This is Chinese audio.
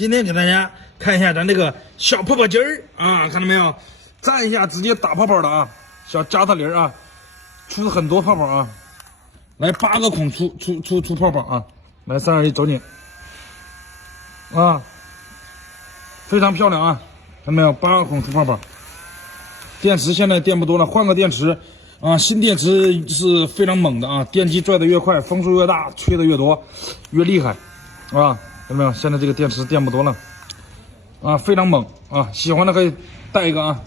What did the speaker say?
今天给大家看一下咱这个小泡泡机儿啊，看到没有？站一下直接打泡泡的啊，小加特林啊，出很多泡泡啊，来8个孔出泡泡啊，来3、2、1走你啊，非常漂亮啊，看到没有？8个孔出泡泡。电池现在电不多了，换个电池啊，新电池是非常猛的啊，电机拽得越快，风速越大，吹得越多，越厉害啊。看到没有？现在这个电池电不多了，啊，非常猛啊！喜欢的可以带一个啊。